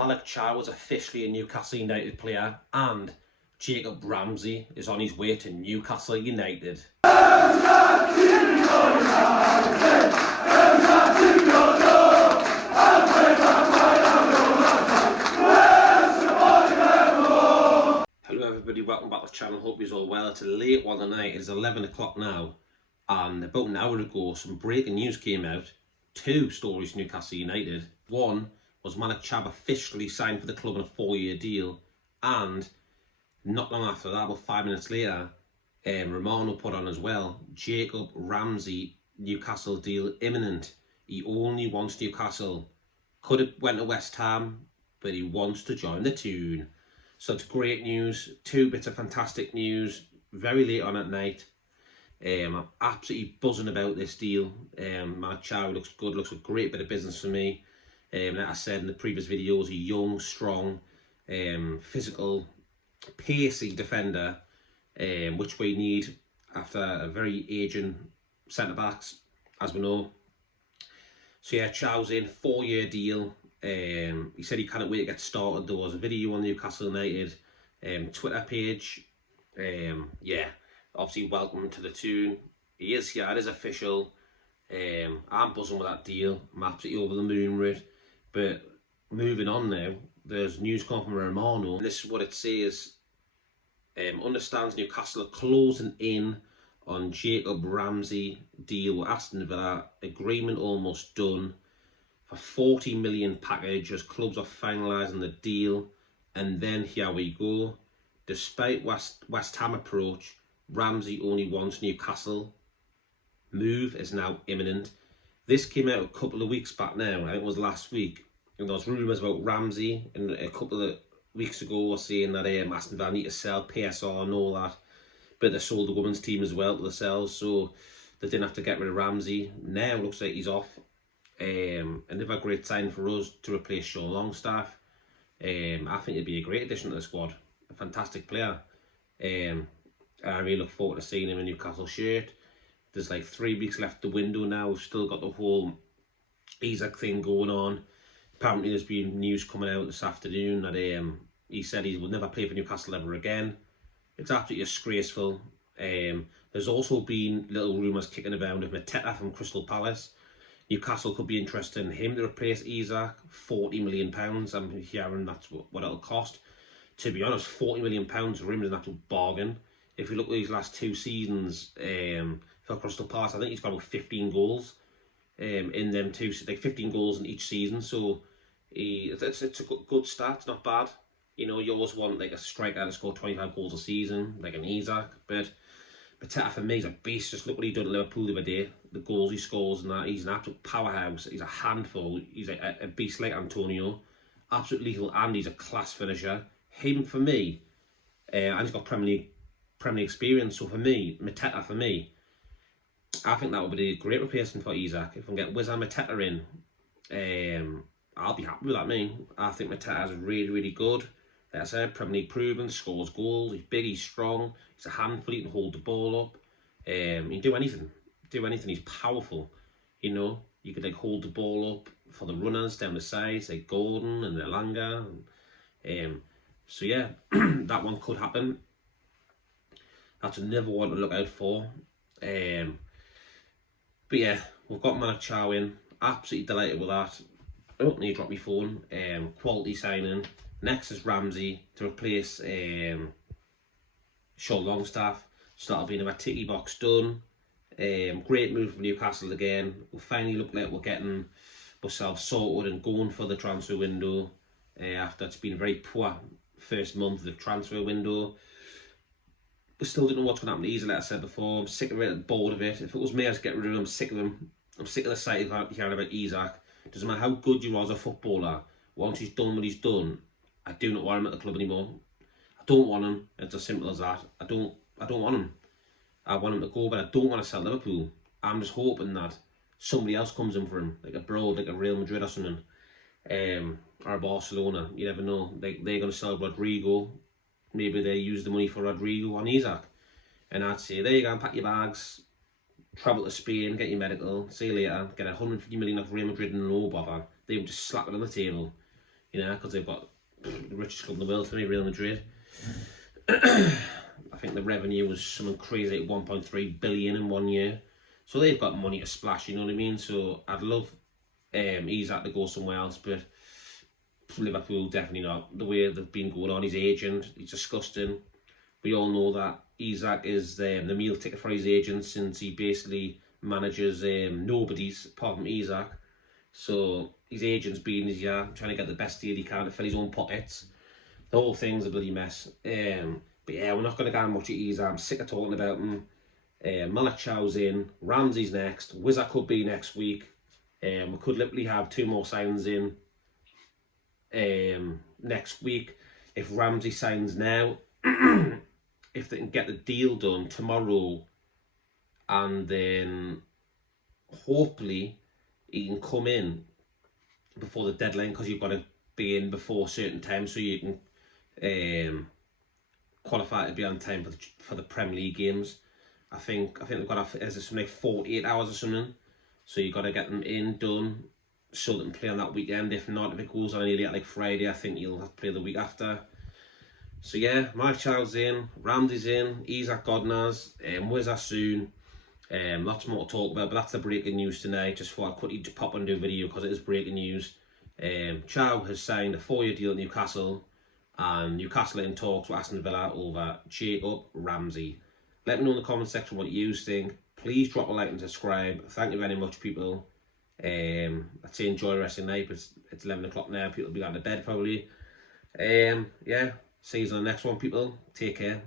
Malick Thiaw was officially a Newcastle United player, and Jacob Ramsey is on his way to Newcastle United. Hello everybody, welcome back to the channel, hope you're all well. It's a late one tonight, it's 11 o'clock now, and about an hour ago some breaking news came out. Two stories Newcastle United. One was Malick Thiaw officially signed for the club on a 4-year deal, and not long after that, about 5 minutes later, Romano put on as well, Jacob Ramsey Newcastle deal imminent. He only wants Newcastle. Could have went to West Ham, but he wants to join the Toon. So it's great news, two bits of fantastic news, very late on at night. I'm absolutely buzzing about this deal. Malick Thiaw looks good, looks a great bit of business for me. Like I said in the previous videos, a young, strong, physical, pacey defender, which we need after a very aging centre-backs, as we know. So yeah, Thiaw's in, 4-year deal. He said he can't wait to get started. There was a video on Newcastle United Twitter page. Yeah, obviously welcome to the Toon. He is here, it is official. I'm buzzing with that deal. I'm absolutely over the moon with it. But moving on now, there's news coming from Romano. This is what it says. Understands Newcastle are closing in on Jacob Ramsey deal with Aston Villa. Agreement almost done. For 40 million package as clubs are finalising the deal. And then here we go. Despite West Ham approach, Ramsey only wants Newcastle. Move is now imminent. This came out a couple of weeks back now. I think it was last week. And there was rumours about Ramsey. And a couple of weeks ago was saying that Aston Villa need to sell PSR and all that. But they sold the women's team as well to themselves. So they didn't have to get rid of Ramsey. Now it looks like he's off. Another great sign for us to replace Sean Longstaff. I think he'd be a great addition to the squad. A fantastic player. I really look forward to seeing him in Newcastle shirt. There's like 3 weeks left the window now. We've still got the whole Isaac thing going on. Apparently there's been news coming out this afternoon that he said he will never play for Newcastle ever again. It's absolutely disgraceful. There's also been little rumours kicking around of Mateta from Crystal Palace. Newcastle could be interested in him to replace Isaac. £40 million. I'm hearing that's what it'll cost. To be honest, £40 million for him is an absolute bargain. If you look at his last 2 seasons for Crystal Palace, I think he's got about 15 goals in them too. So like 15 goals in each season. So it's a good start. It's not bad. You know, you always want like a striker to score 25 goals a season, like an Isaac. But Mateta for me is a beast. Just look what he did at Liverpool the other day. The goals he scores and that. He's an absolute powerhouse. He's a handful. He's a beast like Antonio. Absolutely lethal, and he's a class finisher. Him for me, and he's got Premier League experience. So for me, Mateta for me, I think that would be a great replacement for Isaac. If I can get Wissam Mateta in, I'll be happy with that. I think Mateta is really, really good. Like I said, Premier League proven, scores goals, he's big, he's strong, he's a handful, he can hold the ball up. He can do anything. He's powerful. You know, you could like hold the ball up for the runners down the sides, like Gordon and Elanga. So yeah, that one could happen. That's another one to look out for. But yeah, we've got Malick Thiaw in. Absolutely delighted with that. I don't need to drop my phone. Quality signing. Next is Ramsey to replace Sean Longstaff. So that'll be another ticky box done. Great move from Newcastle again. We'll finally look like we're getting ourselves sorted and going for the transfer window. After it's been a very poor first month of the transfer window. We still don't know what's going to happen to Isaac, like I said before. I'm sick of it, bored of it. If it was me, I'd just get rid of him. I'm sick of him. I'm sick of the sight of hearing about Isaac. Doesn't matter how good you are as a footballer. Once he's done what he's done, I do not want him at the club anymore. I don't want him. It's as simple as that. I don't want him. I want him to go, but I don't want to sell Liverpool. I'm just hoping that somebody else comes in for him, like abroad, like a Real Madrid or something, or Barcelona. You never know. They're going to sell Rodrigo. Maybe they use the money for Rodrigo on Isaac. And I'd say, there you go, pack your bags, travel to Spain, get your medical, see you later, get 150 million off Real Madrid and no bother. They would just slap it on the table. you know, because they've got the richest club in the world for me, Real Madrid. I think the revenue was something crazy, like 1.3 billion in 1 year. So they've got money to splash, you know what I mean? So I'd love Isak to go somewhere else, but Liverpool definitely not. The way they've been going on, his agent, he's disgusting. We all know that Isak is the meal ticket for his agent, since he basically manages nobody's apart from Isak. So his agent's been his trying to get the best deal he can to fill his own pockets. The whole thing's a bloody mess. But yeah, we're not going to get much at Isak. I'm sick of talking about him. Malick Thiaw's in, Ramsey's next, Wizard could be next week. We could literally have 2 more signs in next week. If Ramsey signs now, if they can get the deal done tomorrow, and then hopefully he can come in before the deadline, because you've got to be in before a certain time so you can qualify to be on time for the Premier League games. I think they've got something like 48 hours or something, so you've got to get them in, done, so they can play on that weekend. If not, if it goes on any late like Friday, I think you'll have to play the week after. So yeah, Malick Thiaw's in, Ramsey's in, Isak Godinez, Wizard soon. Lots more to talk about, but that's the breaking news tonight. Just thought I'd quickly pop on and do a video because it is breaking news. Thiaw has signed a 4-year deal at Newcastle, and Newcastle are in talks with Aston Villa over Jacob Ramsey. Let me know in the comment section what you think. Please drop a like and subscribe. Thank you very much, people. I'd say enjoy the rest of the night, but it's 11 o'clock now. People will be going to bed probably. Yeah, see you on the next one, people. Take care.